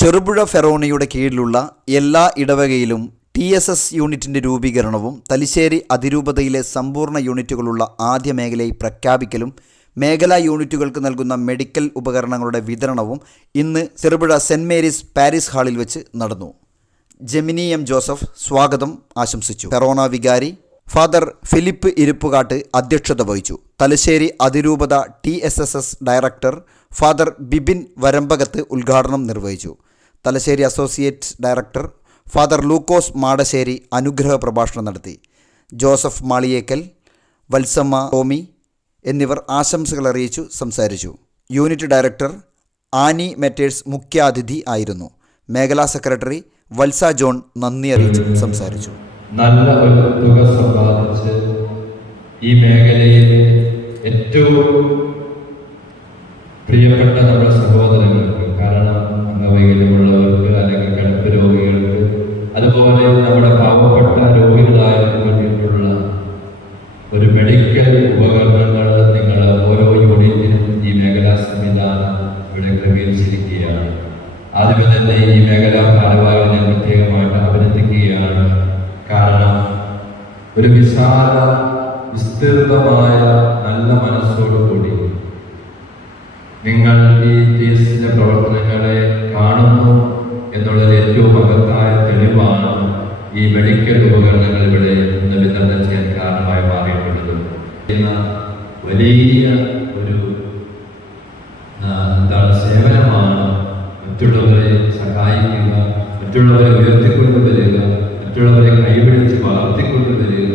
ചെറുപുഴ ഫെറോണയുടെ കീഴിലുള്ള എല്ലാ ഇടവകയിലും TSS യൂണിറ്റിൻ്റെ രൂപീകരണവും തലശ്ശേരി അതിരൂപതയിലെ സമ്പൂർണ്ണ യൂണിറ്റുകളുള്ള ആദ്യ മേഖലയായി പ്രഖ്യാപിക്കലും മേഖലാ യൂണിറ്റുകൾക്ക് നൽകുന്ന മെഡിക്കൽ ഉപകരണങ്ങളുടെ വിതരണവും ഇന്ന് ചെറുപുഴ സെൻറ് മേരീസ് പാരിസ് ഹാളിൽ വെച്ച് നടന്നു. ജെമിനി എം ജോസഫ് സ്വാഗതം ആശംസിച്ചു. ഫെറോണ വികാരി ഫാദർ ഫിലിപ്പ് ഇരിപ്പുകാട്ട് അധ്യക്ഷത വഹിച്ചു. തലശ്ശേരി അതിരൂപത TSSS director father Bibin Varambakath ഉദ്ഘാടനം നിർവഹിച്ചു. തലശ്ശേരി അസോസിയേറ്റ് ഡയറക്ടർ ഫാദർ ലൂക്കോസ് മാടശ്ശേരി അനുഗ്രഹ പ്രഭാഷണം നടത്തി. ജോസഫ് മാളിയേക്കൽ, വത്സമ്മ ടോമി എന്നിവർ ആശംസകൾ അറിയിച്ചു സംസാരിച്ചു. യൂണിറ്റ് ഡയറക്ടർ ആനി മെറ്റേഴ്സ് മുഖ്യാതിഥി ആയിരുന്നു. മേഖലാ സെക്രട്ടറി വത്സ ജോൺ നന്ദി അറിയിച്ചു സംസാരിച്ചു. നല്ല ഒരു തുക സമ്പാദിച്ച് ഈ മേഖലയിൽ ഏറ്റവും പ്രിയപ്പെട്ട നമ്മുടെ സഹോദരങ്ങൾക്ക്, കാരണം അംഗവൈകല്യമുള്ളവർക്ക് അല്ലെങ്കിൽ കിടപ്പ് രോഗികൾക്ക്, അതുപോലെ നമ്മുടെ പാവപ്പെട്ട രോഗികളായതിനു വേണ്ടിയിട്ടുള്ള ഒരു മെഡിക്കൽ ഉപകരണങ്ങൾ നിങ്ങൾ ഓരോ യൂണിറ്റിനും ഈ മേഖലാ സംവിധാനം ഇവിടെ ക്രമീകരിച്ചിരിക്കുകയാണ്. ആദ്യമേ തന്നെ ഈ മേഖലാ ഭാരവാഹികളെ പ്രത്യേകമായിട്ട് അഭിനന്ദിക്കുകയാണ്. കാരണം ഒരു വിസ്തൃതമായ നല്ല മനസ്സോടുകൂടി നിങ്ങൾ ഈ TSSന്റെ പ്രവർത്തനങ്ങളെ കാണുന്നു എന്നുള്ളത് ഏറ്റവും മഹത്തായ തെളിവാണ് ഈ മെഡിക്കൽ ഉപകരണങ്ങൾ ഇവിടെ ഇന്ന് വിതരണം ചെയ്യാൻ കാരണമായി മാറിയിട്ടുള്ളത്. വലിയ ഒരു സേവനമാണ്. മറ്റുള്ളവരെ സഹായിക്കുക, മറ്റുള്ളവരെ ഉയർത്തിക്കൊണ്ടുവരിക, മറ്റുള്ളവരെ കൈപിടിച്ച് വളർത്തിക്കൊണ്ടുവരിക.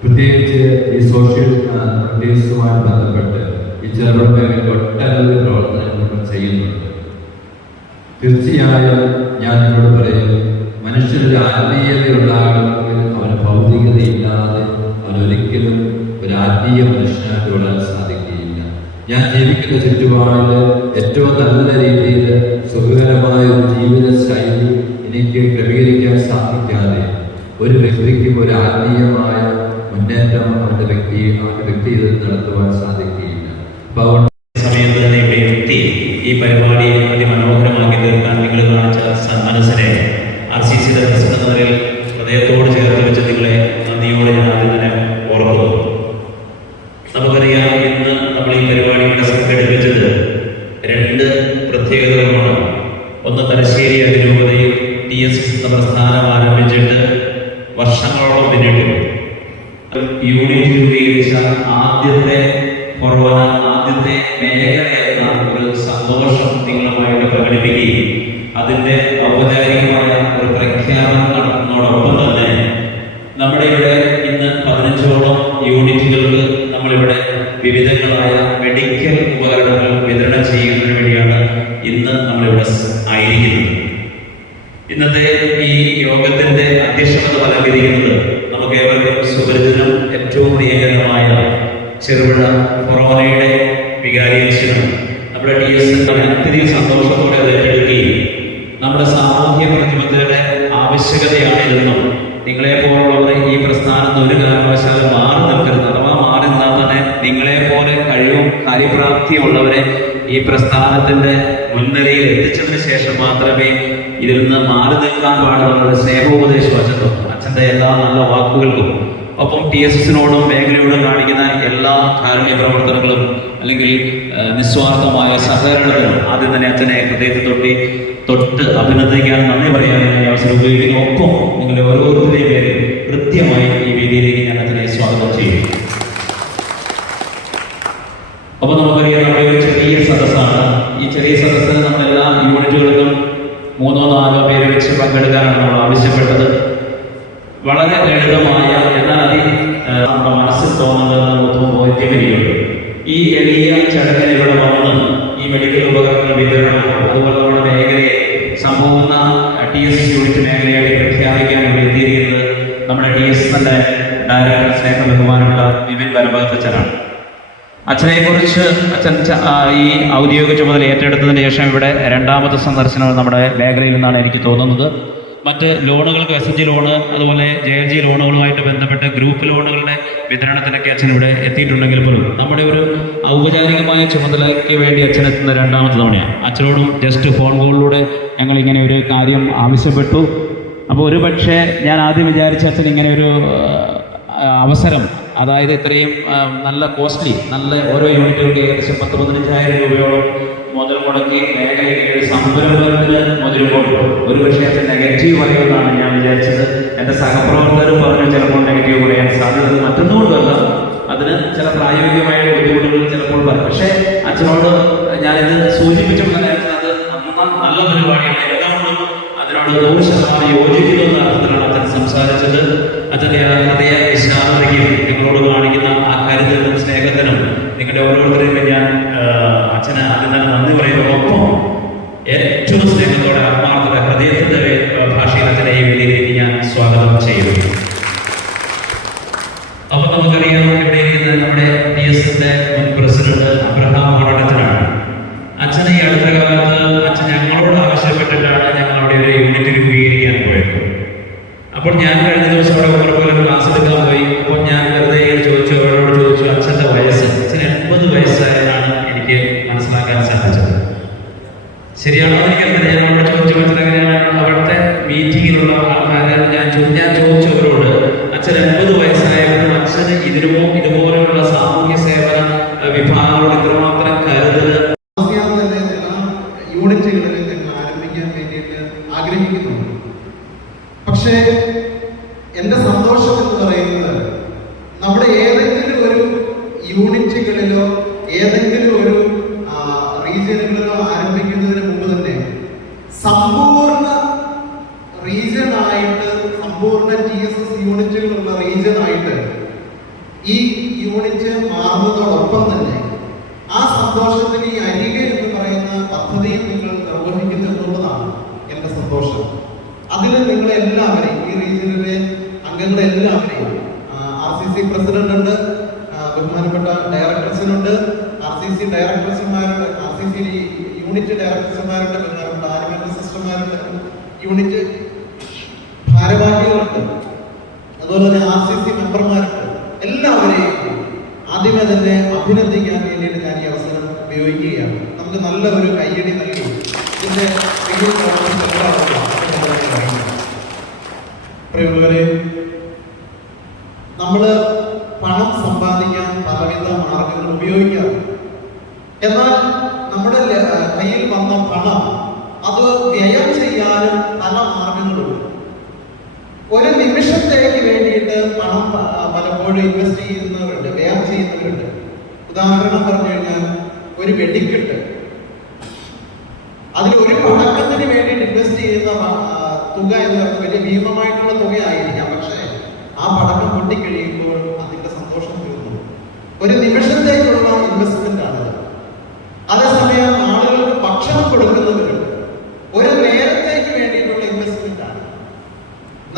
പ്രത്യേകിച്ച് ഈ സോഷ്യൽ സർവീസുമായി ബന്ധപ്പെട്ട് ഈ ചെറുപുഴ മേഖലയിൽ ഒട്ടനവധി പ്രവർത്തനങ്ങൾ ചെയ്യുന്നുണ്ട്. തീർച്ചയായും ഞാൻ നിങ്ങളോട് പറയും, മനുഷ്യനൊരു ആത്മീയത ഉണ്ടാകണമെങ്കിൽ അവന് ഭൗതികതയില്ലാതെ അവനൊരിക്കലും ഒരു ആത്മീയ മനുഷ്യനായിട്ട് വളരാൻ സാധിക്കുകയില്ല. ഞാൻ ജീവിക്കുന്ന ചുറ്റുപാടിൽ ഏറ്റവും നല്ല രീതിയിൽ സുഖകരമായ ഒരു ജീവിത ശൈലി എനിക്ക് ക്രമീകരിക്കാൻ സാധിക്കാതെ ഒരു വ്യക്തിക്കും ഒരു ആത്മീയമായ മുന്നേറ്റം അവന്റെ വ്യക്തിയിൽ നടത്തുവാൻ സാധിക്കുകയില്ല. സമയത്ത് തന്നെ ഇവിടെ എത്തി ഈ പരിപാടി അതിമനോഹരമാക്കി തീർക്കാൻ നിങ്ങൾ കാണിച്ച മനസ്സിനെ RCCയുടെ പ്രസിഡന്റ് എന്ന നിലയിൽ ഹൃദയത്തോട് ചേർത്ത് വെച്ച് നിങ്ങളെ നന്ദിയോടെ ഞാൻ ആദ്യം തന്നെ ഓർക്കുന്നു. നമുക്കറിയാം, ഇന്ന് നമ്മൾ ഈ പരിപാടി ഇവിടെ സംഘടിപ്പിച്ചത് രണ്ട് പ്രത്യേകതകളാണ്. ഒന്ന്, തലശ്ശേരി അതിരൂപതയിൽ TSS എന്ന പ്രസ്ഥാനം ആരംഭിച്ചിട്ട് വർഷങ്ങളോളം പിന്നിട്ടു. യൂണിറ്റ് രൂപീകരിച്ച ആദ്യത്തെ മേഖലയെന്ന ഒരു സന്തോഷം നിങ്ങളുമായിട്ട് പ്രകടിപ്പിക്കുകയും അതിന്റെ ഔപചാരികമായ ഒരു പ്രഖ്യാപനം നടത്തുന്നതോടൊപ്പം തന്നെ നമ്മുടെ ഇവിടെ ഇന്ന് 15ഓളം യൂണിറ്റുകൾക്ക് നമ്മളിവിടെ വിവിധങ്ങളായ മെഡിക്കൽ ഉപകരണങ്ങൾ വിതരണം ചെയ്യുന്നതിന് വേണ്ടിയാണ് ഇന്ന് നമ്മളിവിടെ ആയിരിക്കുന്നത്. ഇന്നത്തെ ഈ യോഗത്തിന്റെ അധ്യക്ഷത അലങ്കരിക്കുന്നത് നമുക്ക് ഏവർക്കും സുപരിചിതനും ഏറ്റവും പ്രിയകരമായ ചെറുപുഴ ഫെറോണയുടെ വികാരിയച്ഛനും നമ്മുടെ TSS അത്യധികം സന്തോഷത്തോടെ അത് ഏറ്റെടുക്കുകയും നമ്മുടെ സാമൂഹ്യ പ്രതിബദ്ധതയുടെ ആവശ്യകതയാണിതെന്നും നിങ്ങളെ പോലുള്ളവർ ഈ പ്രസ്ഥാനത്ത് ഒരു കാരണവശാലും മാറി നിൽക്കരുത്, അഥവാ മാറി നിന്നാൽ തന്നെ നിങ്ങളെ പോലെ കഴിവും കാര്യപ്രാപ്തിയുള്ളവരെ ഈ പ്രസ്ഥാനത്തിന്റെ മുൻനിരയിൽ എത്തിച്ചതിന് ശേഷം മാത്രമേ ഇതിൽ നിന്ന് മാറി നിൽക്കാൻ പാടുള്ള സ്നേഹോപദേശം അച്ഛൻ്റെ എല്ലാ നല്ല വാക്കുകൾക്കും ഒപ്പം TSSനോടും മേഖലയോടും കാണിക്കുന്ന എല്ലാ കാരുണ്യ പ്രവർത്തനങ്ങളും അല്ലെങ്കിൽ നിസ്വാർത്ഥമായ സഹകരണത്തിനും ആദ്യം തന്നെ അച്ഛനെ ഹൃദയത്തിൽ തൊട്ട് അഭിനന്ദിക്കാൻ നന്ദി പറയാൻ ഞാൻ അവസരം ഉപയോഗിക്കുന്നു. ഒപ്പം നിങ്ങളുടെ ഓരോരുത്തരുടെയും പേര് കൃത്യമായി ഈ വേദിയിലേക്ക് ഞാൻ അച്ഛനെ സ്വാഗതം ചെയ്യും. അപ്പൊ നമുക്കറിയാം, നമ്മുടെ ഒരു ചെറിയ സദസ്സാണ്. ഈ ചെറിയ സദസ്സിന് നമ്മളെല്ലാ യൂണിറ്റുകൾക്കും 3-4 പേര് വെച്ച് പങ്കെടുക്കാനാണ് നമ്മൾ ആവശ്യപ്പെട്ടത്. വളരെ ലളിതമായ എന്നാൽ നമ്മുടെ മനസ്സിൽ തോന്നുന്നത് ബോധ്യവരികയുണ്ട്. ഈ എളിയ ചടങ്ങിന് ഇവിടെ വന്ന് ഈ മെഡിക്കൽ ഉപകരണങ്ങൾ വിതരണം, അതുപോലെ നമ്മുടെ മേഖലയെ സമ്പൂർണ്ണ TSS യൂണിറ്റ് മേഖലയായി പ്രഖ്യാപിക്കാൻ ഇവിടെ എത്തിയിരിക്കുന്നത് നമ്മുടെ TSSന്റെ ഡയറക്ടർ സ്നേഹ ബഹുമാനമുള്ള ബിബിൻ വരമ്പകത്തച്ഛനാണ്. അച്ഛനെ കുറിച്ച് അച്ഛൻ ഈ ഔദ്യോഗിക ചുമതല ഏറ്റെടുത്തതിന് ശേഷം ഇവിടെ രണ്ടാമത്തെ സന്ദർശനം നമ്മുടെ മേഖലയിൽ നിന്നാണ് എനിക്ക് തോന്നുന്നത്. മറ്റ് ലോണുകൾക്ക് SHG ലോണ്, അതുപോലെ JLG ലോണുകളുമായിട്ട് ബന്ധപ്പെട്ട് ഗ്രൂപ്പ് ലോണുകളുടെ വിതരണത്തിനൊക്കെ അച്ഛൻ ഇവിടെ എത്തിയിട്ടുണ്ടെങ്കിൽ പോലും നമ്മുടെ ഒരു ഔപചാരികമായ ചുമതലയ്ക്ക് വേണ്ടി അച്ഛൻ എത്തുന്ന രണ്ടാമത്തെ തവണയാണ്. അച്ഛനോടും ജസ്റ്റ് ഫോൺ കോളിലൂടെ ഞങ്ങൾ ഇങ്ങനെ ഒരു കാര്യം ആവശ്യപ്പെട്ടു. അപ്പോൾ ഒരു പക്ഷേ ഞാൻ ആദ്യം വിചാരിച്ച അച്ഛൻ ഇങ്ങനെ ഒരു അവസരം, അതായത് ഇത്രയും നല്ല കോസ്റ്റ്ലി, നല്ല ഓരോ യൂണിറ്റുകൾക്ക് ഏകദേശം 10-15,000 രൂപയോളം മുതൽ മുടക്കി മേഖലയിൽ സംരംഭത്തിന് മുതിരുമ്പോൾ ഒരു പക്ഷേ അച്ഛൻ നെഗറ്റീവ് പറയുമെന്നാണ് ഞാൻ വിചാരിച്ചത്. എൻ്റെ സഹപ്രവർത്തകരും പറഞ്ഞു ചിലപ്പോൾ നെഗറ്റീവ് പറയാൻ സാധ്യത, മറ്റൊന്നുകൊണ്ടല്ല, അതിന് ചില പ്രായോഗികമായ ബുദ്ധിമുട്ടുകൾ ചിലപ്പോൾ പറയും. പക്ഷേ അച്ഛനോട് ഞാനിത് സൂചിപ്പിച്ചപ്പോൾ തന്നെ അത് നല്ല പരിപാടിയാണ്, എല്ലാവരും അതിനോട് 100% യോജിക്കുന്നു എന്ന അർത്ഥത്തിലാണ് അച്ഛൻ സംസാരിച്ചത്. അച്ഛൻ്റെ ഹൃദയ വിശാലതയ്ക്കും നിങ്ങളോട് കാണിക്കുന്ന ആ കരുതലിനും സ്നേഹത്തിനും നിങ്ങളുടെ ഓരോരുത്തരെയും ഞാൻ അച്ഛന് ആദ്യം തന്നെ നന്ദി പറയുന്നു. ഒപ്പം ഏറ്റവും സ്നേഹത്തോടെ ആത്മാർത്ഥത ഹൃദയത്തിന്റെ ഭാഷയിൽ അച്ഛനെ ഈ വേദിയിലേക്ക് ഞാൻ സ്വാഗതം ചെയ്യുന്നു. അപ്പൊ നമുക്കറിയാം, ഇവിടെ ഇരിക്കുന്ന നമ്മുടെ DSSന്റെ മുൻ പ്രസിഡന്റ് അബ്രഹാം മോഡച്ചനാണ്. അച്ഛന് ഈ അടുത്ത കാലത്ത് അച്ഛൻ ഞങ്ങളോട് ആവശ്യപ്പെട്ടിട്ടാണ് ഞങ്ങൾ അവിടെ ഒരു യൂണിറ്റ് രൂപീകരിക്കാൻ പോയത്. അപ്പോൾ ഞാൻ കഴിഞ്ഞ ദിവസം അവിടെ പോലെ ക്ലാസ് എടുക്കാൻ പോയി. അപ്പോൾ ഞാൻ വെറുതെ ചോദിച്ചു, അവരോട് ചോദിച്ചു അച്ഛൻ്റെ വയസ്സ്. അച്ഛൻ 80 വയസ്സായെന്നാണ് എനിക്ക് മനസ്സിലാക്കാൻ സാധിച്ചത്. ശരിയാണോ എനിക്കറിയില്ല. ഞാൻ അവിടെ ചോദിച്ചു മനസ്സിലാക്കാൻ അവിടുത്തെ മീറ്റിങ്ങിലുള്ള ആൾക്കാരെ ഞാൻ ചോദിച്ചു അവരോട്, അച്ഛൻ 80 വയസ്സായപ്പോൾ അച്ഛന് ഇതുപോലെയുള്ള സാമൂഹ്യ സേവന വിഭാഗങ്ങളോട് ഇത്രമാത്രം കരുതൽ യൂണിറ്റുകളിൽ നിങ്ങൾ ആരംഭിക്കാൻ വേണ്ടിയിട്ട് ആഗ്രഹിക്കുന്നുണ്ട്. പക്ഷേ എൻ്റെ സന്തോഷം എന്ന് പറയുന്നത് നമ്മുടെ ഏതെങ്കിലും ഒരു യൂണിറ്റുകളിലോ ഏതെങ്കിലും ഒരു റീജിയനുകളിലോ ആരംഭിക്കുന്നതിന് മുമ്പ് തന്നെ സമ്പൂർണ്ണ റീജിയനായിട്ട്, സമ്പൂർണ്ണ TSS യൂണിറ്റുകളുള്ള റീജിയനായിട്ട് ഈ യൂണിറ്റ് മാറുന്നതോടൊപ്പം തന്നെ ആ സന്തോഷത്തിന് ഈ അരികെ എന്ന് പറയുന്ന പദ്ധതിയിൽ നിങ്ങൾ നിർവഹിക്കുന്നു എന്നുള്ളതാണ് എൻ്റെ സന്തോഷം. അതിൽ നിങ്ങളെല്ലാവരെയും, ഈ റീജിയനിലെ അംഗങ്ങളെല്ലാവരെയും, RCC പ്രസിഡന്റ് ഉണ്ട്, ബഹുമാനപ്പെട്ട ഡയറക്ടർസിനുണ്ട്, RCC ഡയറക്ടർസുമാരുണ്ട്, RCC യൂണിറ്റ് ഡയറക്ടർസുമാരുണ്ട്, ബഹുമാനപ്പെട്ട ആരോഗ്യ സിസ്റ്റർമാരുണ്ട്, യൂണിറ്റ് ഭാരവാഹികളുണ്ട്, അതുപോലെ തന്നെ RCC മെമ്പർമാരുണ്ട്. എല്ലാവരെയും ആദ്യമേ തന്നെ അഭിനന്ദിക്കാൻ വേണ്ടിയിട്ട് ഞാൻ ഈ അവസരം ഉപയോഗിക്കുകയാണ്. നമുക്ക് നല്ല ഒരു കയ്യടി നൽകി ഇതിന്റെ പ്രിയമുള്ളവരെ, നമ്മള് പണം സമ്പാദിക്കാൻ പലവിധ മാർഗങ്ങൾ ഉപയോഗിക്കാറുണ്ട്. എന്നാൽ നമ്മുടെ കയ്യിൽ വന്ന പണം അത് വ്യയം ചെയ്യാനും പല മാർഗങ്ങളുണ്ട്. ഒരു നിമിഷത്തേക്ക് വേണ്ടിയിട്ട് പണം പലപ്പോഴും ഇൻവെസ്റ്റ് ചെയ്യുന്നവരുണ്ട്, വ്യയം ചെയ്യുന്നവരുണ്ട്. ഉദാഹരണം പറഞ്ഞു കഴിഞ്ഞാൽ ഒരു വെടിക്കെട്ട്, അതിൽ ഒരു പടക്കത്തിന് വേണ്ടിയിട്ട് ഇൻവെസ്റ്റ് ചെയ്യുന്ന തുക എന്ന് പറയുന്നത് വലിയ ഭീമമായിട്ടുള്ള തുകയായിരിക്കാം. പക്ഷേ ആ പടക്കം പൊട്ടിക്കഴിയുമ്പോൾ അതിന്റെ സന്തോഷം തീർന്നു. ഒരു നിമിഷത്തേക്കുള്ള ഇൻവെസ്റ്റ്മെന്റ് ആണ്. അതേസമയം ആളുകൾക്ക് ഭക്ഷണം കൊടുക്കുന്നവരുണ്ട്, ഒരു നേരത്തേക്ക് വേണ്ടിയിട്ടുള്ള ഇൻവെസ്റ്റ്മെന്റ് ആണ്.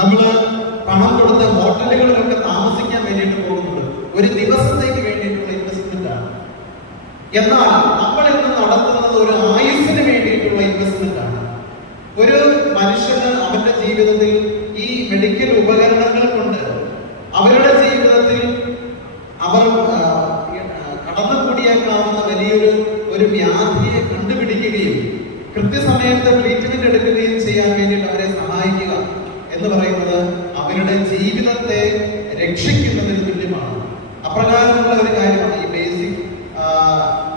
നമ്മള് പണം കൊടുത്ത് ഹോട്ടലുകളിലൊക്കെ താമസിക്കാൻ വേണ്ടിയിട്ട് പോകുന്നത് ഒരു ദിവസത്തേക്ക് വേണ്ടിയിട്ടുള്ള ഇൻവെസ്റ്റ്മെന്റ് ആണ്. എന്നാൽ നമ്മൾ ഇന്ന് നടത്തുന്നത് ഒരു ആയുസ്സിന് വേണ്ടിയിട്ടുള്ള ഇൻവെസ്റ്റ്മെന്റ് ആണ്. ഒരു മനുഷ്യന് അവന്റെ ജീവിതത്തിൽ ഈ മെഡിക്കൽ ഉപകരണങ്ങൾ കൊണ്ട് അവരുടെ ജീവിതത്തിൽ അവർ കടന്നുകൂടിയേക്കാവുന്ന വലിയൊരു വ്യാധിയെ കണ്ടുപിടിക്കുകയും കൃത്യസമയത്ത് ട്രീറ്റ്മെന്റ് എടുക്കുകയും ചെയ്യാൻ വേണ്ടിയിട്ട് അവരെ സഹായിക്കുക എന്ന് പറയുന്നത് അവരുടെ ജീവിതത്തെ രക്ഷിക്കുന്നതിന് തുല്യമാണ്. അപ്രകാരമുള്ള ഒരു കാര്യമാണ് ഈ ബേസിക്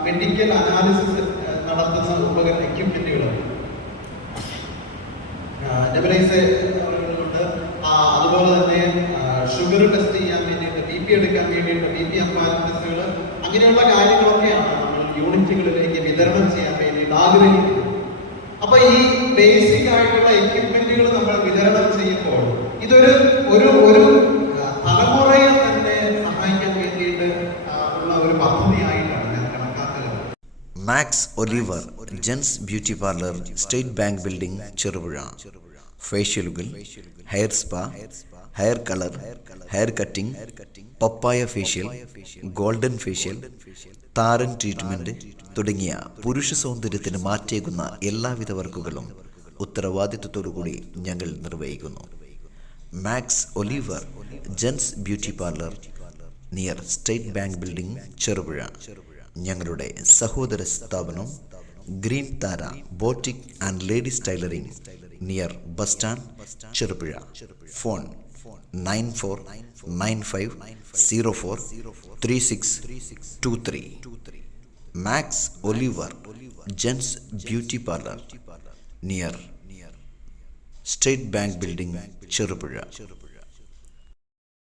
മെഡിക്കൽ അനാലിസിസ് നടത്തുന്ന എക്യുപ്മെന്റുകൾ. നെബുലൈസറുകളുണ്ട്, അതുപോലെ തന്നെ ഷുഗർ ടെസ്റ്റ് ചെയ്യാൻ വേണ്ടിയിട്ട്, BP എടുക്കാൻ വേണ്ടിയിട്ട് BP അപ്പാരറ്റസുകൾ, അങ്ങനെയുള്ള കാര്യങ്ങളൊക്കെയാണ് നമ്മൾ യൂണിറ്റുകളിലേക്ക് വിതരണം ചെയ്യാൻ വേണ്ടിയിട്ട് ആഗ്രഹിക്കുന്നത്. അപ്പൊ ഈ ബേസിക് ആയിട്ടുള്ള എക്യുപ്മെന്റുകൾ നമ്മൾ വിതരണം ചെയ്യുമ്പോൾ ഇതൊരു തലമുറയെ തന്നെ സഹായിക്കാൻ വേണ്ടിയിട്ട് ഉള്ള ഒരു പദ്ധതിയായിട്ടാണ് ഞാൻ കണക്കാക്കുന്നത്. Max Oliver gents beauty parlour, state bank building, Cherupuzha. ഫേഷ്യലുകൾ, hair spa, hair colour, hair cutting, papaya facial, golden facial, താരൻ ട്രീറ്റ്മെന്റ് തുടങ്ങിയ പുരുഷ സൗന്ദര്യത്തിന് മാറ്റേകുന്ന എല്ലാവിധ വർക്കുകളും ഉത്തരവാദിത്വത്തോടുകൂടി ഞങ്ങൾ നിർവഹിക്കുന്നു. Max Oliver gents beauty parlour, near state bank building, Cherupuzha. ഞങ്ങളുടെ സഹോദര സ്ഥാപനം green Thara boutique and ladies tailoring, near bus stand, Cherupuzha. Phone 9495043623. Max Oliver gents beauty parlour, near state bank building, Cherupuzha.